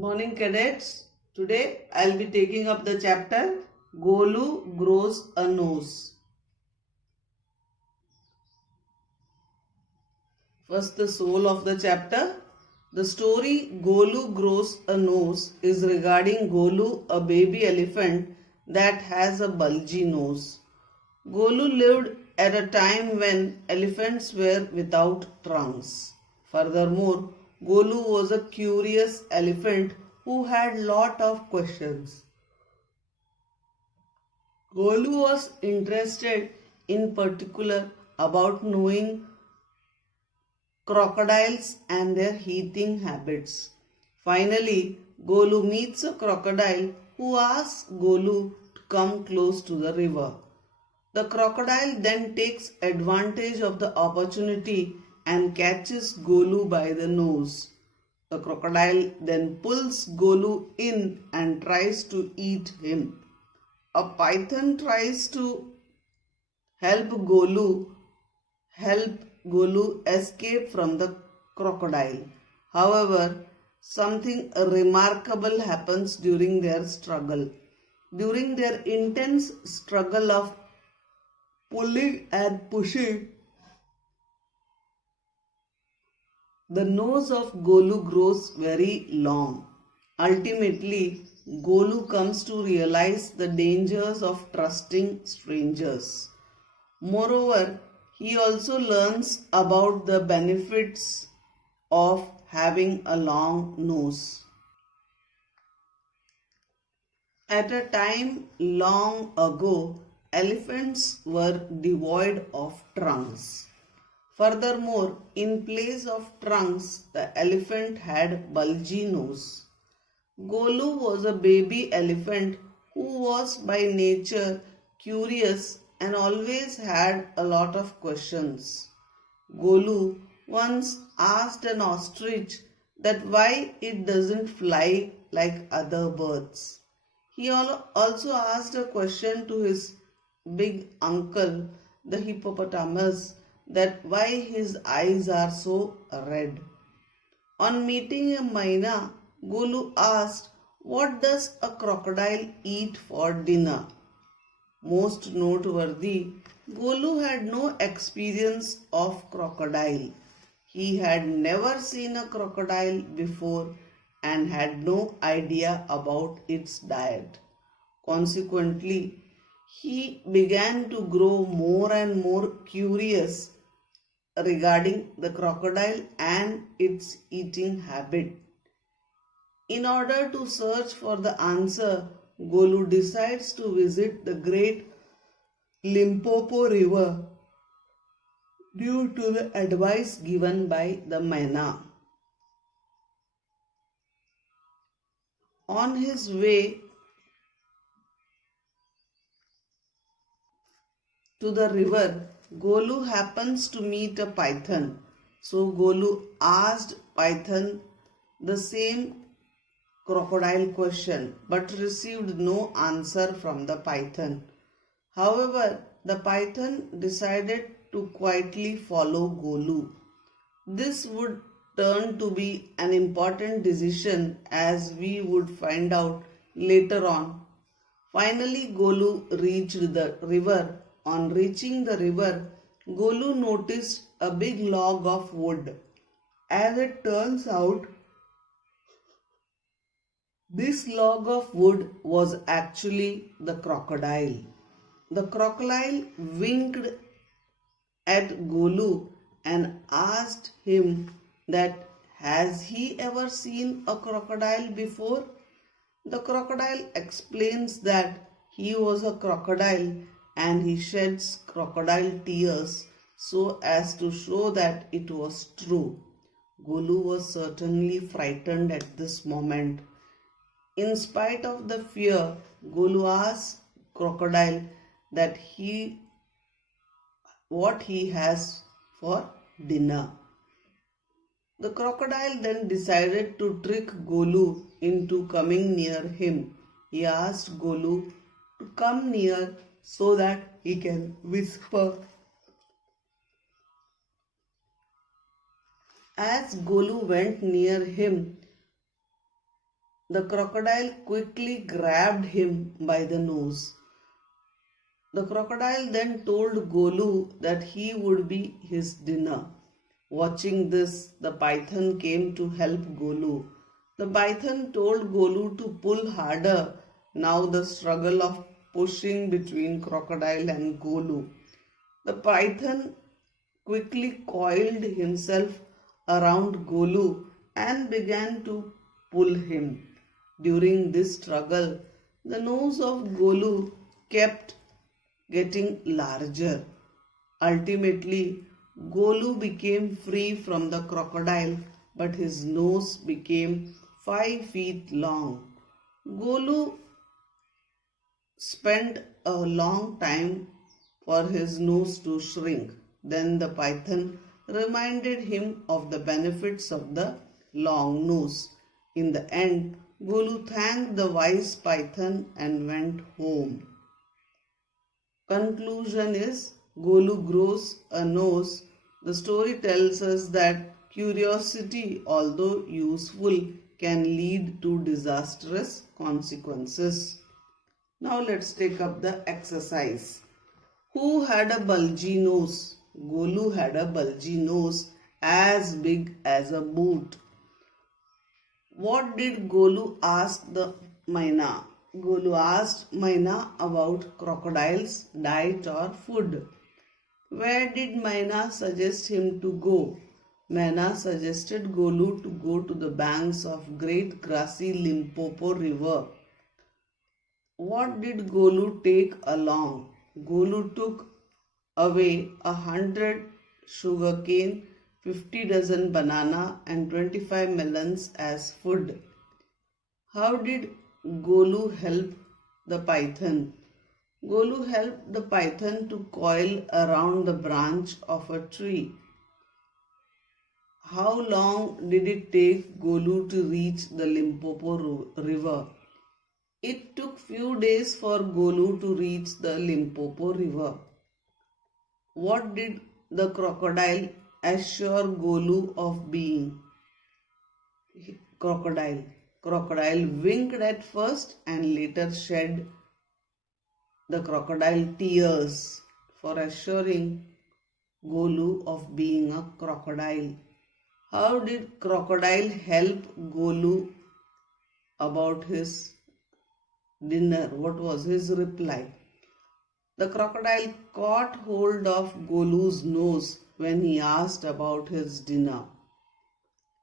Morning cadets. Today I'll be taking up the chapter Golu Grows a Nose. First, the soul of the chapter. The story Golu Grows a Nose is regarding Golu, a baby elephant that has a bulgy nose. Golu lived at a time when elephants were without trunks. Furthermore, Golu was a curious elephant who had lot of questions. Golu was interested in particular about knowing crocodiles and their eating habits. Finally, Golu meets a crocodile who asks Golu to come close to the river. The crocodile then takes advantage of the opportunity and catches Golu by the nose. The crocodile then pulls Golu in and tries to eat him. A python tries to help Golu escape from the crocodile. However, something remarkable happens during their struggle. During their intense struggle of pulling and pushing, the nose of Golu grows very long. Ultimately, Golu comes to realize the dangers of trusting strangers. Moreover, he also learns about the benefits of having a long nose. At a time long ago, elephants were devoid of trunks. Furthermore, in place of trunks, the elephant had bulgy nose. Golu was a baby elephant who was by nature curious and always had a lot of questions. Golu once asked an ostrich that why it doesn't fly like other birds. He also asked a question to his big uncle, the hippopotamus, that why his eyes are so red. On meeting a myna, Golu asked, "What does a crocodile eat for dinner?" Most noteworthy, Golu had no experience of crocodile. He had never seen a crocodile before and had no idea about its diet. Consequently, he began to grow more and more curious regarding the crocodile and its eating habit. In order to search for the answer, Golu decides to visit the great Limpopo River due to the advice given by the myna. On his way to the river, Golu happens to meet a python. So Golu asked python the same crocodile question but received no answer from the python. However, the python decided to quietly follow Golu. This would turn to be an important decision as we would find out later on. Finally, Golu reached the river. On reaching the river, Golu noticed a big log of wood. As it turns out, this log of wood was actually the crocodile. The crocodile winked at Golu and asked him that has he ever seen a crocodile before? The crocodile explains that he was a crocodile and he sheds crocodile tears so as to show that it was true. Golu was certainly frightened at this moment. In spite of the fear, Golu asked crocodile that what he has for dinner. The crocodile then decided to trick Golu into coming near him. He asked Golu to come near so that he can whisper. As Golu went near him, The crocodile quickly grabbed him by the nose. The crocodile then told Golu that he would be his dinner. Watching this, the python came to help Golu. The python told Golu to pull harder. Now the struggle of pushing between crocodile and Golu. The python quickly coiled himself around Golu and began to pull him. During this struggle, the nose of Golu kept getting larger. Ultimately, Golu became free from the crocodile, but his nose became 5 feet long. Golu spent a long time for his nose to shrink. Then the python reminded him of the benefits of the long nose. In the end, Golu thanked the wise python and went home. Conclusion is Golu grows a nose. The story tells us that curiosity, although useful, can lead to disastrous consequences. Now let's take up the exercise. Who had a bulgy nose? Golu had a bulgy nose as big as a boot. What did Golu ask the Maina? Golu asked Maina about crocodiles' diet or food. Where did Maina suggest him to go? Maina suggested Golu to go to the banks of great grassy Limpopo river. What did Golu take along? Golu took away 100 sugarcane, 50 dozen banana and 25 melons as food. How did Golu help the python? Golu helped the python to coil around the branch of a tree. How long did it take Golu to reach the Limpopo river? It took few days for Golu to reach the Limpopo river. What did the crocodile assure Golu of being? Crocodile. Crocodile winked at first and later shed the crocodile tears for assuring Golu of being a crocodile. How did crocodile help Golu about his dinner? What was his reply? The crocodile caught hold of Golu's nose when he asked about his dinner.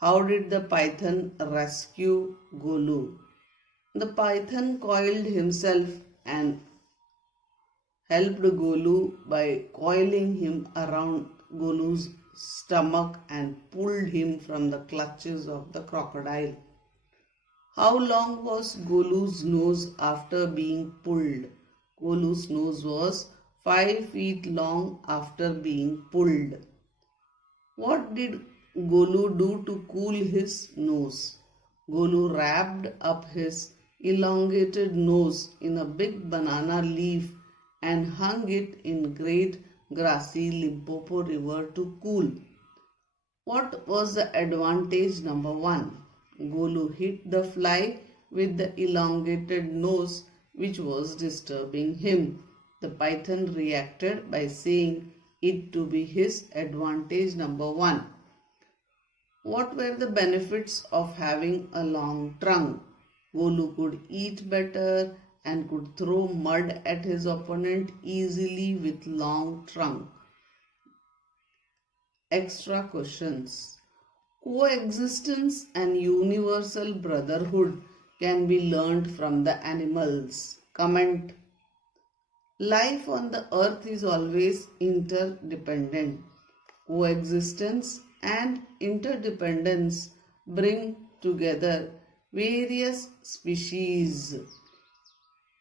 How did the python rescue Golu? The python coiled himself and helped Golu by coiling him around Golu's stomach and pulled him from the clutches of the crocodile. How long was Golu's nose after being pulled? Golu's nose was 5 feet long after being pulled. What did Golu do to cool his nose? Golu wrapped up his elongated nose in a big banana leaf and hung it in great grassy Limpopo river to cool. What was the advantage number 1? Golu hit the fly with the elongated nose which was disturbing him. The python reacted by saying it to be his advantage number 1. What were the benefits of having a long trunk? Golu could eat better and could throw mud at his opponent easily with long trunk. Extra questions. Coexistence and universal brotherhood can be learned from the animals. Comment. Life on the earth is always interdependent. Coexistence and interdependence bring together various species.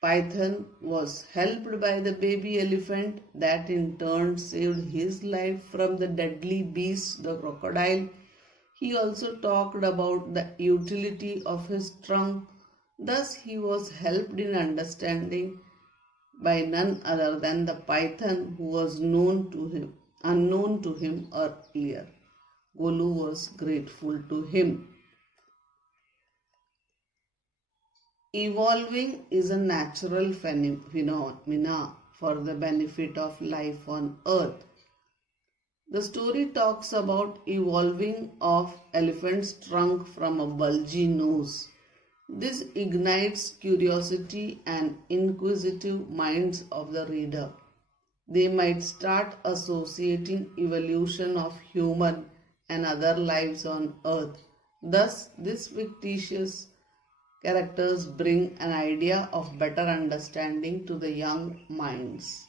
Python was helped by the baby elephant that in turn saved his life from the deadly beast, the crocodile. He also talked about the utility of his trunk. Thus he was helped in understanding by none other than the python who was unknown to him earlier. Golu was grateful to him. Evolving is a natural phenomena for the benefit of life on earth. The story talks about evolving of elephant's trunk from a bulgy nose. This ignites curiosity and inquisitive minds of the reader. They might start associating evolution of human and other lives on earth. Thus, these fictitious characters bring an idea of better understanding to the young minds.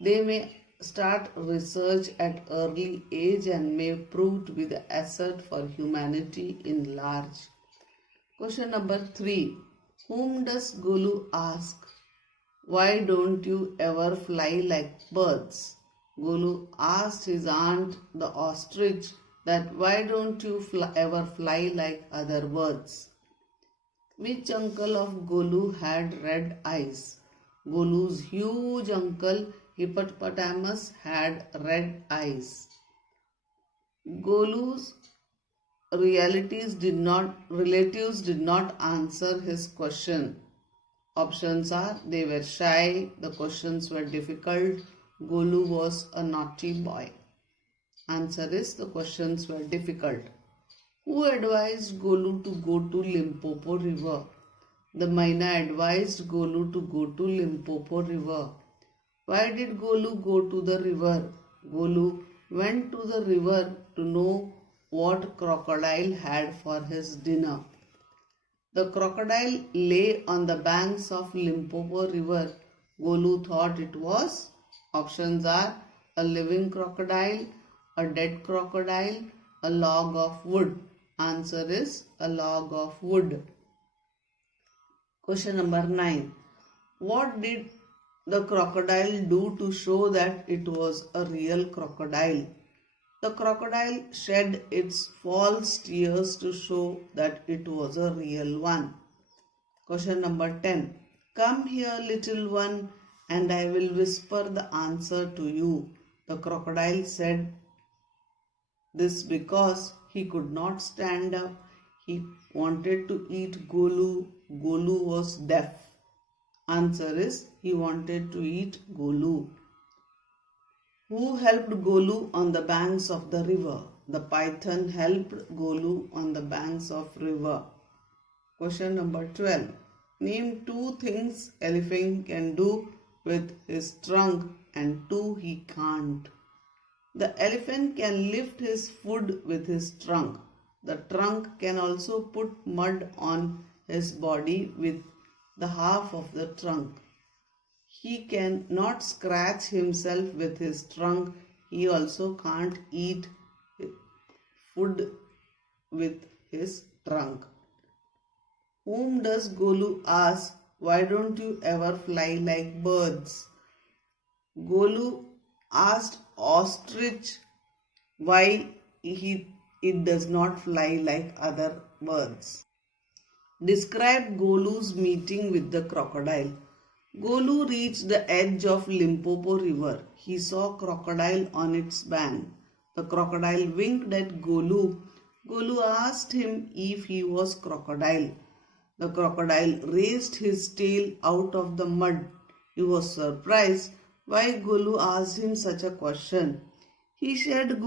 They may start research at early age and may prove to be the asset for humanity in large. Question number 3. Whom does Golu ask? Why don't you ever fly like birds? Golu asked his aunt the ostrich that why don't you ever fly like other birds? Which uncle of Golu had red eyes? Golu's huge uncle Hippopotamus had red eyes. Golu's relatives did not answer his question. Options are they were shy, the questions were difficult, Golu was a naughty boy. Answer is the questions were difficult. Who advised Golu to go to Limpopo River? The Maina advised Golu to go to Limpopo River. Why did Golu go to the river? Golu went to the river to know what crocodile had for his dinner. The crocodile lay on the banks of Limpopo River. Golu thought it was. Options are a living crocodile, a dead crocodile, a log of wood. Answer is a log of wood. Question number 9. What did the crocodile do to show that it was a real crocodile? The crocodile shed its false tears to show that it was a real one. Question number 10. Come here, little one, and I will whisper the answer to you. The crocodile said this because he could not stand up. He wanted to eat Golu. Golu was deaf. Answer is he wanted to eat Golu. Who helped Golu on the banks of the river? The python helped Golu on the banks of river. Question number 12. Name 2 things elephant can do with his trunk and 2 he can't. The elephant can lift his food with his trunk. The trunk can also put mud on his body with the half of the trunk. He can not scratch himself with his trunk. He also can't eat food with his trunk. Whom does Golu ask, why don't you ever fly like birds? Golu asked ostrich why it does not fly like other birds. Describe Golu's meeting with the crocodile. Golu reached the edge of Limpopo River. He saw crocodile on its bank. The crocodile winked at Golu. Golu asked him if he was crocodile. The crocodile raised his tail out of the mud. He was surprised why Golu asked him such a question. He shed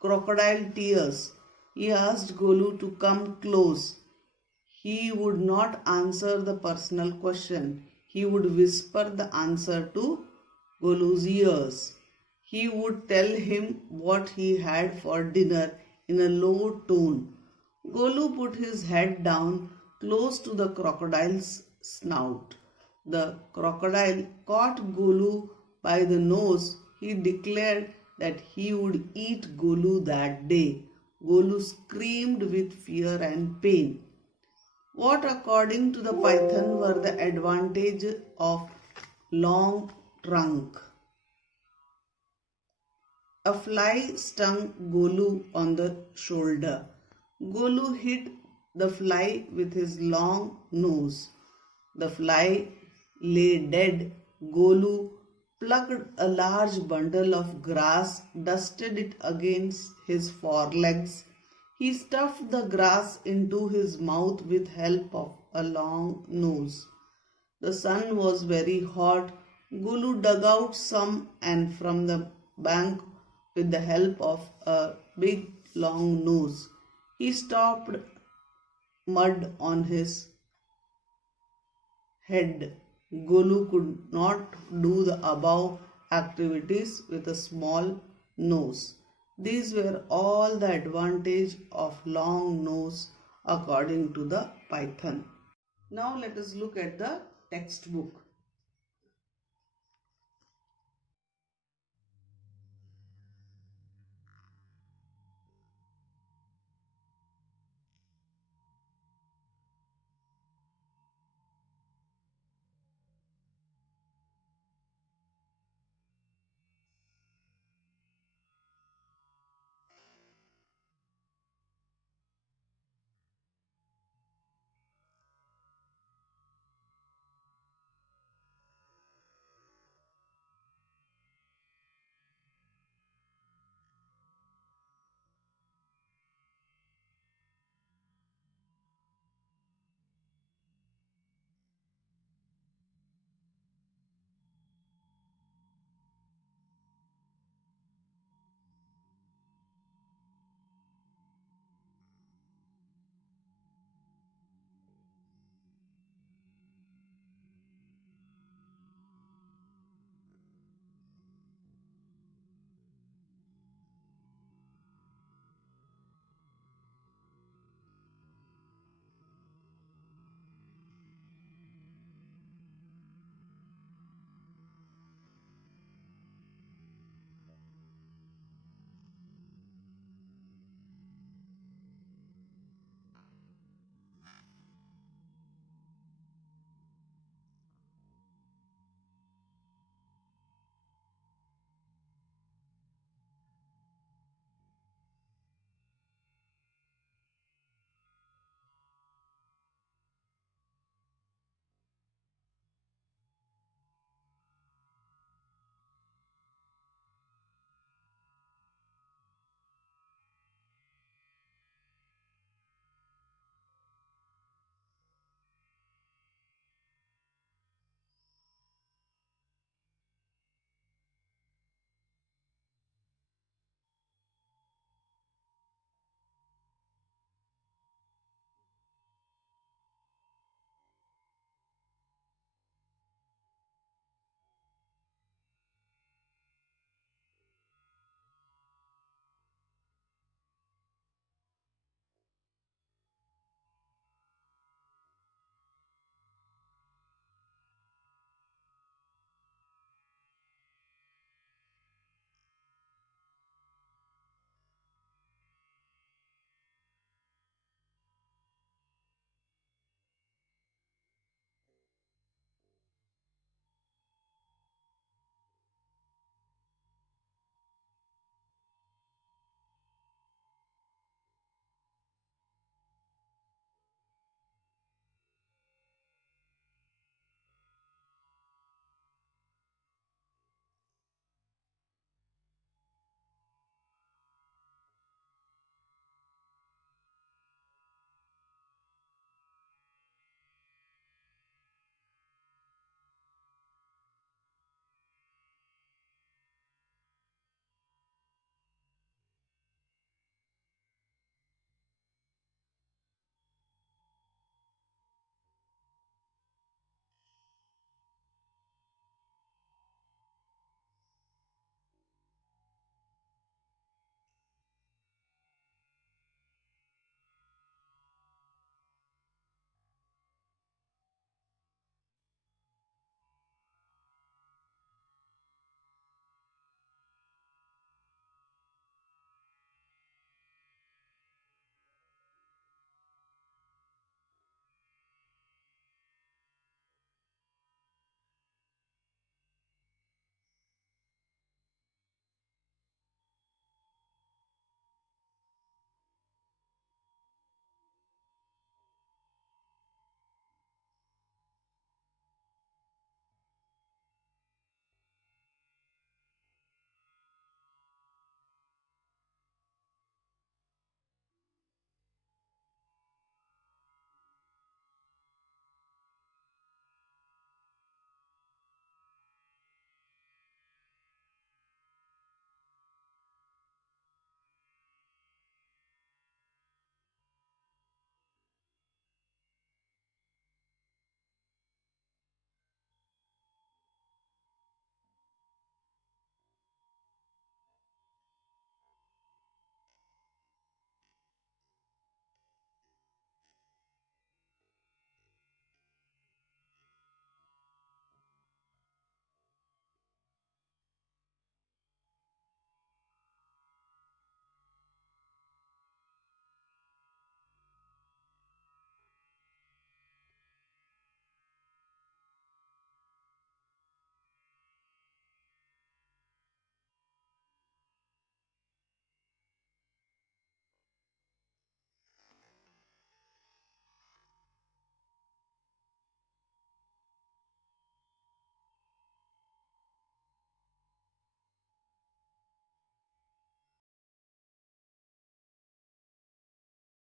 crocodile tears. He asked Golu to come close. He would not answer the personal question. He would whisper the answer to Golu's ears. He would tell him what he had for dinner in a low tone. Golu put his head down close to the crocodile's snout. The crocodile caught Golu by the nose. He declared that he would eat Golu that day. Golu screamed with fear and pain. What, according to the python, were the advantages of long trunk? A fly stung Golu on the shoulder. Golu hit the fly with his long nose. The fly lay dead. Golu plucked a large bundle of grass, dusted it against his forelegs. He stuffed the grass into his mouth with help of a long nose. The sun was very hot. Gulu dug out some and from the bank with the help of a big long nose. He stopped mud on his head. Golu could not do the above activities with a small nose. These were all the advantage of long nose according to the Python. Now let us look at the textbook.